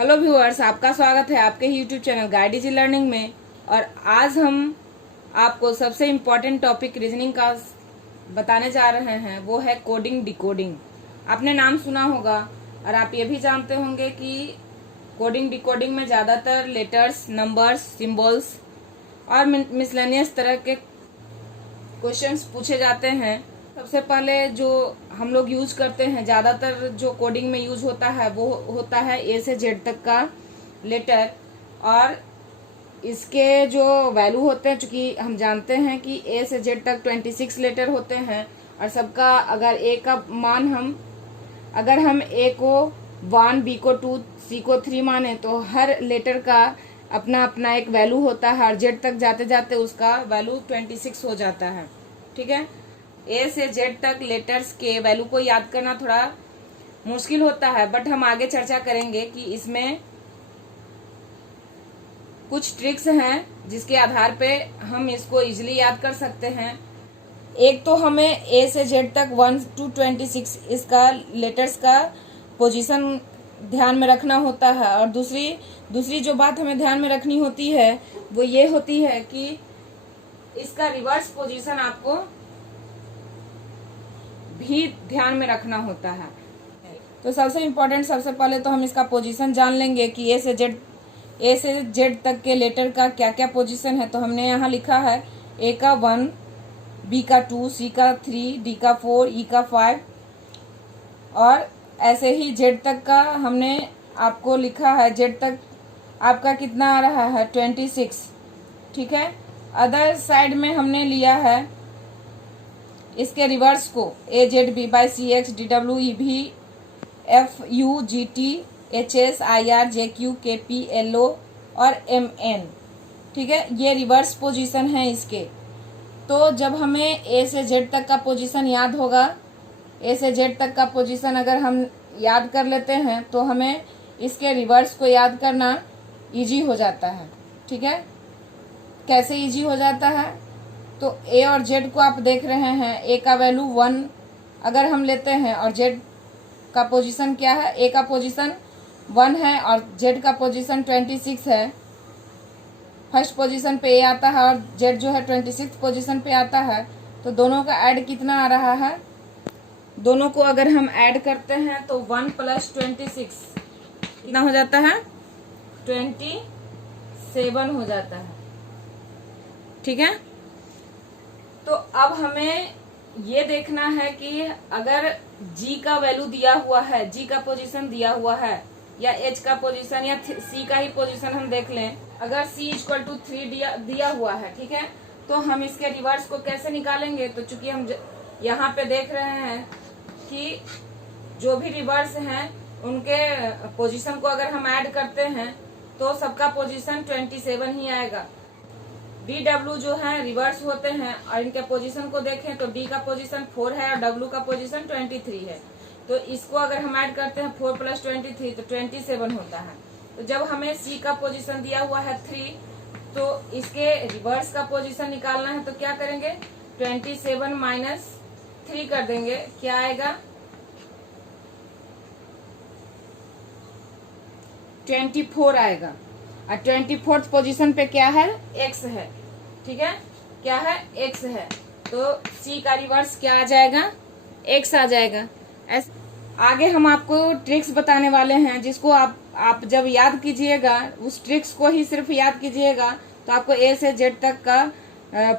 Hello viewers, आपका स्वागत है आपके YouTube channel guide easy learning में। और आज हम आपको सबसे इम्पोर्टेंट टॉपिक रीजनिंग का बताने जा रहे हैं, वो है कोडिंग डिकोडिंग। आपने नाम सुना होगा और आप ये भी जानते होंगे कि कोडिंग डिकोडिंग में ज़्यादातर लेटर्स, नंबर्स, सिंबल्स और मिसलेनियस तरह के क्वेश्चंस पूछे जाते हैं। सबसे पहले जो हम लोग यूज करते हैं, ज्यादातर जो कोडिंग में यूज होता है वो होता है ए से जेड तक का लेटर। और इसके जो वैल्यू होते हैं, चूंकि हम जानते हैं कि ए से जेड तक 26 लेटर होते हैं और सबका अगर ए का मान अगर हम ए को 1, बी को 2, सी को 3 माने तो हर लेटर का अपना अपना एक वैल्यू होता है और जेड तक जाते जाते उसका वैल्यू 26 हो जाता है। ठीक है, ए से जेड तक लेटर्स के वैल्यू को याद करना थोड़ा मुश्किल होता है, बट हम आगे चर्चा करेंगे कि इसमें कुछ ट्रिक्स हैं जिसके आधार पे हम इसको इजीली याद कर सकते हैं। एक तो हमें ए से जेड तक 1 to 26 इसका लेटर्स का पोजीशन ध्यान में रखना होता है। और दूसरी जो बात हमें ध्यान में रखनी होती है वो ये होती है कि इसका रिवर्स पोजीशन आपको भी ध्यान में रखना होता है। तो सबसे इम्पोर्टेंट, सबसे पहले तो हम इसका पोजीशन जान लेंगे कि ए से जेड तक के लेटर का क्या क्या पोजीशन है। तो हमने यहाँ लिखा है ए का 1, बी का 2, सी का 3, डी का 4, ई का 5 और ऐसे ही जेड तक का हमने आपको लिखा है। जेड तक आपका कितना आ रहा है 26। ठीक है, अदर साइड में हमने लिया है इसके रिवर्स को A Z B Y C X D W E भी F U G T H S I R J Q K P L O और एम एन। ठीक है, ये रिवर्स पोजीशन है इसके। तो जब हमें ए से जेड तक का पोजीशन याद होगा, ए से जेड तक का पोजीशन अगर हम याद कर लेते हैं तो हमें इसके रिवर्स को याद करना इजी हो जाता है। ठीक है, कैसे इजी हो जाता है? तो ए और जेड को आप देख रहे हैं, ए का वैल्यू 1 अगर हम लेते हैं और जेड का पोजीशन क्या है, ए का पोजीशन 1 है और जेड का पोजीशन 26 है। फर्स्ट पोजीशन पे ए आता है और जेड जो है 26 पोजीशन पे आता है। तो दोनों का ऐड कितना आ रहा है? दोनों को अगर हम ऐड करते हैं तो 1 + 26 कितना हो जाता है? 27 हो जाता है। ठीक है, तो अब हमें ये देखना है कि अगर जी का वैल्यू दिया हुआ है, जी का पोजीशन दिया हुआ है या एच का पोजीशन या सी का ही पोजीशन हम देख लें। अगर c = 3 दिया हुआ है, ठीक है, तो हम इसके रिवर्स को कैसे निकालेंगे? तो चूंकि हम यहाँ पे देख रहे हैं कि जो भी रिवर्स हैं उनके पोजीशन को अगर हम ऐड करते हैं तो सबका पोजीशन 27 ही आएगा। डी डब्ल्यू जो है रिवर्स होते हैं और इनके पोजीशन को देखें तो डी का पोजीशन 4 है और डब्ल्यू का पोजीशन 23 है। तो इसको अगर हम ऐड करते हैं 4 + 23 तो 27 होता है। तो जब हमें सी का पोजीशन दिया हुआ है 3, तो इसके रिवर्स का पोजीशन निकालना है तो क्या करेंगे? 27 - 3 कर देंगे, क्या आएगा? 24 आएगा। और 24th पोजीशन पे क्या है? एक्स है। ठीक है, क्या है? एक्स है। तो सी का रिवर्स क्या आ जाएगा? एक्स आ जाएगा। आगे हम आपको ट्रिक्स बताने वाले हैं जिसको आप जब याद कीजिएगा, उस ट्रिक्स को ही सिर्फ याद कीजिएगा तो आपको ए से जेड तक का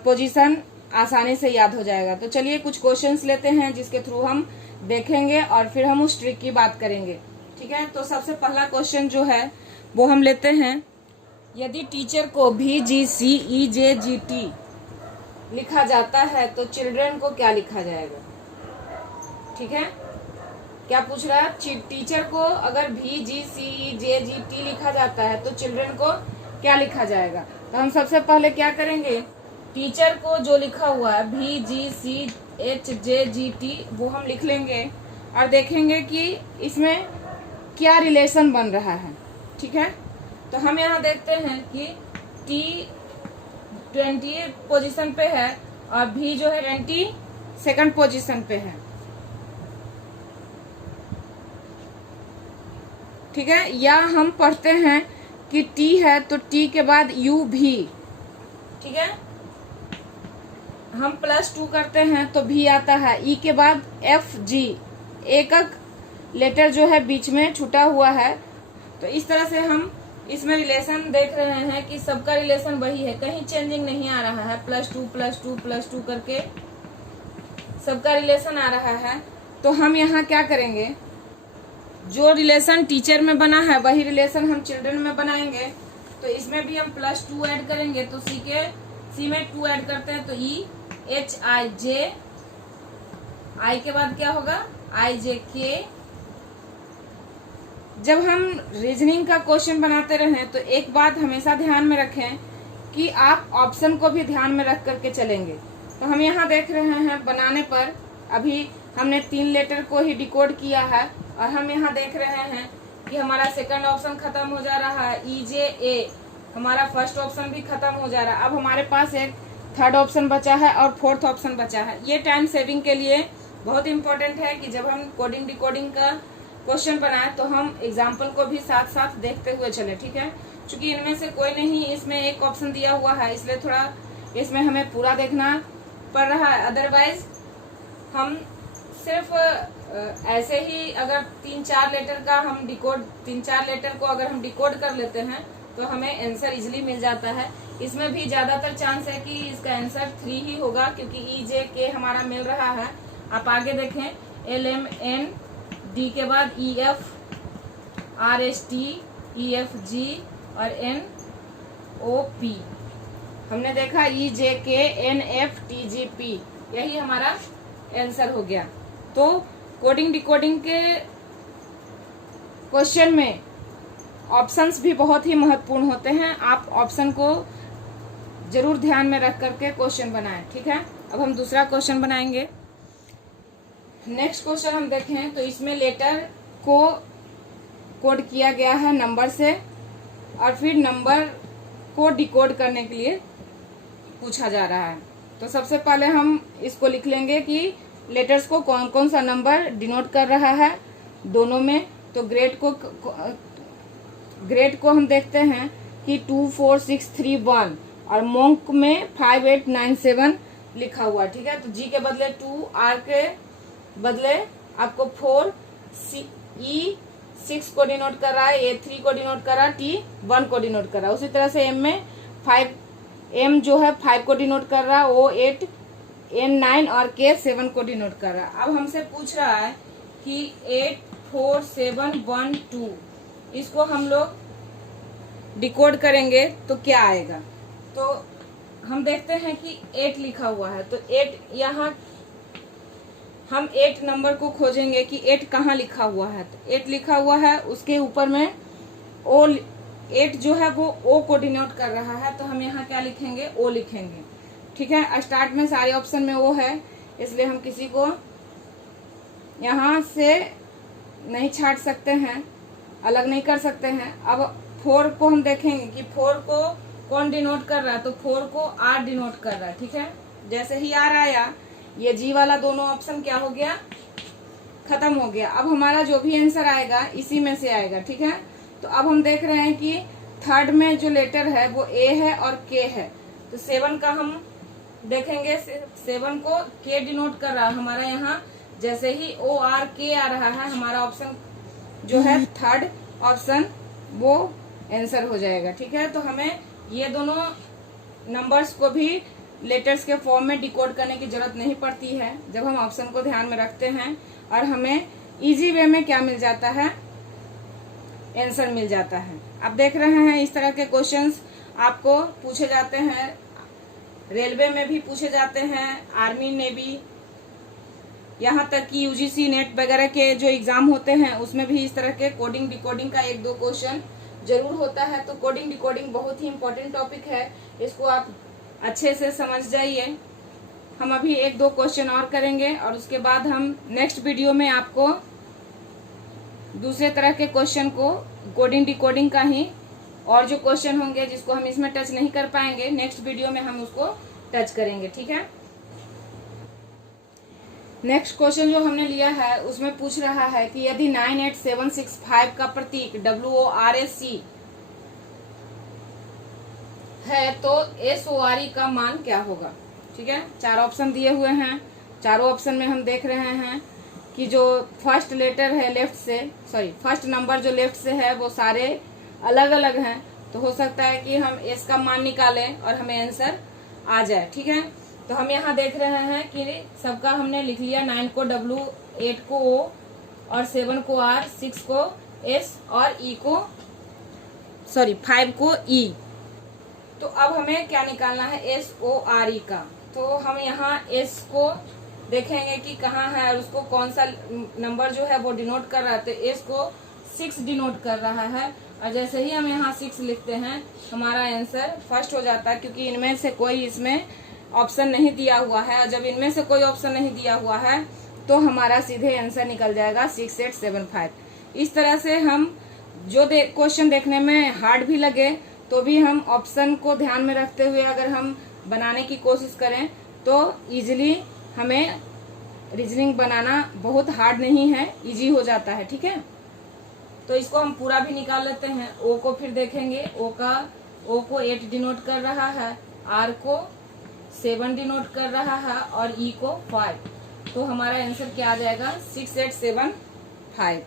पोजीशन आसानी से याद हो जाएगा। तो चलिए कुछ क्वेश्चंस लेते हैं जिसके थ्रू हम देखेंगे और फिर हम उस ट्रिक की बात करेंगे। ठीक है, तो सबसे पहला क्वेश्चन जो है वो हम लेते हैं। यदि टीचर को VGCEJGT लिखा जाता है तो चिल्ड्रन को क्या लिखा जाएगा? ठीक है, क्या पूछ रहा है? टीचर को अगर VGCEJGT लिखा जाता है तो चिल्ड्रन को क्या लिखा जाएगा? तो हम सबसे पहले क्या करेंगे? टीचर को जो लिखा हुआ है VGCHJGT वो हम लिख लेंगे और देखेंगे कि इसमें क्या रिलेशन बन रहा है। ठीक है, तो हम यहाँ देखते हैं कि T 20 पोजीशन पे है और V जो है 22nd पोजीशन पे है। ठीक है। या हम पढ़ते हैं कि टी है तो टी के बाद यू भी, ठीक है। हम +2 करते हैं तो भी आता है, ई के बाद एफ जी, एक लेटर जो है बीच में छूटा हुआ है। तो इस तरह से हम इसमें रिलेशन देख रहे हैं कि सबका रिलेशन वही है, कहीं चेंजिंग नहीं आ रहा है। +2 करके सबका रिलेशन आ रहा है। तो हम यहाँ क्या करेंगे, जो रिलेशन टीचर में बना है वही रिलेशन हम चिल्ड्रन में बनाएंगे। तो इसमें भी हम +2 ऐड करेंगे, तो सी में 2 ऐड करते हैं तो ई एच आई जे, आई के बाद क्या होगा आई जे के। जब हम रीजनिंग का क्वेश्चन बनाते रहें तो एक बात हमेशा ध्यान में रखें कि आप ऑप्शन को भी ध्यान में रख करके चलेंगे। तो हम यहाँ देख रहे हैं बनाने पर अभी हमने 3 लेटर को ही डिकोड किया है और हम यहाँ देख रहे हैं कि हमारा सेकंड ऑप्शन खत्म हो जा रहा है, ई जे ए, हमारा फर्स्ट ऑप्शन भी खत्म हो जा रहा है। अब हमारे पास एक थर्ड ऑप्शन बचा है और फोर्थ ऑप्शन बचा है। ये टाइम सेविंग के लिए बहुत इंपॉर्टेंट है कि जब हम कोडिंग डिकोडिंग का क्वेश्चन बनाए तो हम एग्जाम्पल को भी साथ साथ देखते हुए चले, ठीक है। क्योंकि इनमें से कोई नहीं, इसमें एक ऑप्शन दिया हुआ है इसलिए थोड़ा इसमें हमें पूरा देखना पड़ रहा है। अदरवाइज हम सिर्फ ऐसे ही अगर 3-4 लेटर का हम 3-4 लेटर को अगर हम डिकोड कर लेते हैं तो हमें आंसर इजिली मिल जाता है। इसमें भी ज्यादातर चांस है कि इसका आंसर 3 ही होगा क्योंकि ई जे के हमारा मिल रहा है। आप आगे देखें, एल एम एन डी के बाद E F R S T E F G और एन ओ पी। हमने देखा E J K N F T G P, यही हमारा आंसर हो गया। तो कोडिंग डिकोडिंग के क्वेश्चन में ऑप्शंस भी बहुत ही महत्वपूर्ण होते हैं। आप ऑप्शन को जरूर ध्यान में रख करके क्वेश्चन बनाएं, ठीक है। अब हम दूसरा क्वेश्चन बनाएंगे। नेक्स्ट क्वेश्चन हम देखें तो इसमें लेटर को कोड किया गया है नंबर से और फिर नंबर को डिकोड करने के लिए पूछा जा रहा है। तो सबसे पहले हम इसको लिख लेंगे कि लेटर्स को कौन कौन सा नंबर डिनोट कर रहा है दोनों में। तो ग्रेड को हम देखते हैं कि 2 4 6 3 1 और मोंक में 5 8 9 7 लिखा हुआ, ठीक है। तो जी के बदले 2, आर के बदले आपको 4, ई 6 को डिनोट कर रहा है, ए 3 को डिनोट कर रहा है, टी 1 को डिनोट कर रहा है। उसी तरह से एम में 5, एम जो है 5 को डिनोट कर रहा है, ओ 8, एन 9 और के 7 को डिनोट कर रहा है। अब हमसे पूछ रहा है कि 8 4 7 1 2 इसको हम लोग डिकोड करेंगे तो क्या आएगा। तो हम देखते हैं कि 8 लिखा हुआ है, तो 8 यहाँ हम 8 नंबर को खोजेंगे कि 8 कहाँ लिखा हुआ है। तो 8 लिखा हुआ है, उसके ऊपर में ओ, 8 जो है वो ओ को डिनोट कर रहा है, तो हम यहाँ क्या लिखेंगे, ओ लिखेंगे, ठीक है। स्टार्ट में सारे ऑप्शन में ओ है, इसलिए हम किसी को यहाँ से नहीं छाट सकते हैं, अलग नहीं कर सकते हैं। अब 4 को हम देखेंगे कि 4 को कौन डिनोट कर रहा है, तो 4 को आर डिनोट कर रहा है, ठीक है। जैसे ही आर आया, ये जी वाला दोनों ऑप्शन क्या हो गया, खत्म हो गया। अब हमारा जो भी आंसर आएगा इसी में से आएगा, ठीक है। तो अब हम देख रहे हैं कि थर्ड में जो लेटर है वो ए है और के है। तो 7 का हम देखेंगे, 7 को के डिनोट कर रहा है हमारा यहाँ। जैसे ही ओ आर के आ रहा है, हमारा ऑप्शन जो है थर्ड ऑप्शन वो आंसर हो जाएगा, ठीक है। तो हमें ये दोनों नंबर्स को भी लेटर्स के फॉर्म में डिकोड करने की जरूरत नहीं पड़ती है जब हम ऑप्शन को ध्यान में रखते हैं, और हमें इजी वे में क्या मिल जाता है, आंसर मिल जाता है। आप देख रहे हैं इस तरह के क्वेश्चंस आपको पूछे जाते हैं, रेलवे में भी पूछे जाते हैं, आर्मी नेवी, यहाँ तक कि यूजीसी नेट वगैरह के जो एग्जाम होते हैं उसमें भी इस तरह के कोडिंग डिकोडिंग का 1-2 क्वेश्चन जरूर होता है। तो कोडिंग डिकोडिंग बहुत ही इम्पोर्टेंट टॉपिक है, इसको आप अच्छे से समझ जाइए। हम अभी 1-2 क्वेश्चन और करेंगे और उसके बाद हम नेक्स्ट वीडियो में आपको दूसरे तरह के क्वेश्चन को कोडिंग डिकोडिंग का ही और जो क्वेश्चन होंगे जिसको हम इसमें टच नहीं कर पाएंगे, नेक्स्ट वीडियो में हम उसको टच करेंगे, ठीक है। नेक्स्ट क्वेश्चन जो हमने लिया है उसमें पूछ रहा है कि यदि 98765 का प्रतीक WORAC है तो SORE का मान क्या होगा। ठीक है, 4 ऑप्शन दिए हुए हैं। चारों ऑप्शन में हम देख रहे हैं कि जो फर्स्ट लेटर है लेफ्ट से, फर्स्ट नंबर जो लेफ्ट से है वो सारे अलग अलग हैं। तो हो सकता है कि हम एस का मान निकालें और हमें आंसर आ जाए। ठीक है, तो हम यहाँ देख रहे हैं कि सबका हमने लिख लिया। 9 को W, 8 को O और 7 को R, 6 को S और 5 को E। तो अब हमें क्या निकालना है, SORE का। तो हम यहाँ S को देखेंगे कि कहाँ है और उसको कौन सा नंबर जो है वो डिनोट कर रहा है। तो S को 6 डिनोट कर रहा है और जैसे ही हम यहाँ 6 लिखते हैं हमारा आंसर फर्स्ट हो जाता है, क्योंकि इनमें से कोई इसमें ऑप्शन नहीं दिया हुआ है। और जब इनमें से कोई ऑप्शन नहीं दिया हुआ है तो हमारा सीधे आंसर निकल जाएगा 6875। इस तरह से हम जो क्वेश्चन देखने में हार्ड भी लगे तो भी हम ऑप्शन को ध्यान में रखते हुए अगर हम बनाने की कोशिश करें तो इजीली हमें रीजनिंग बनाना बहुत हार्ड नहीं है, इजी हो जाता है। ठीक है, तो इसको हम पूरा भी निकाल लेते हैं। O को फिर देखेंगे, O को 8 डिनोट कर रहा है, R को 7 डिनोट कर रहा है और E को 5। तो हमारा आंसर क्या आ जाएगा, 6875।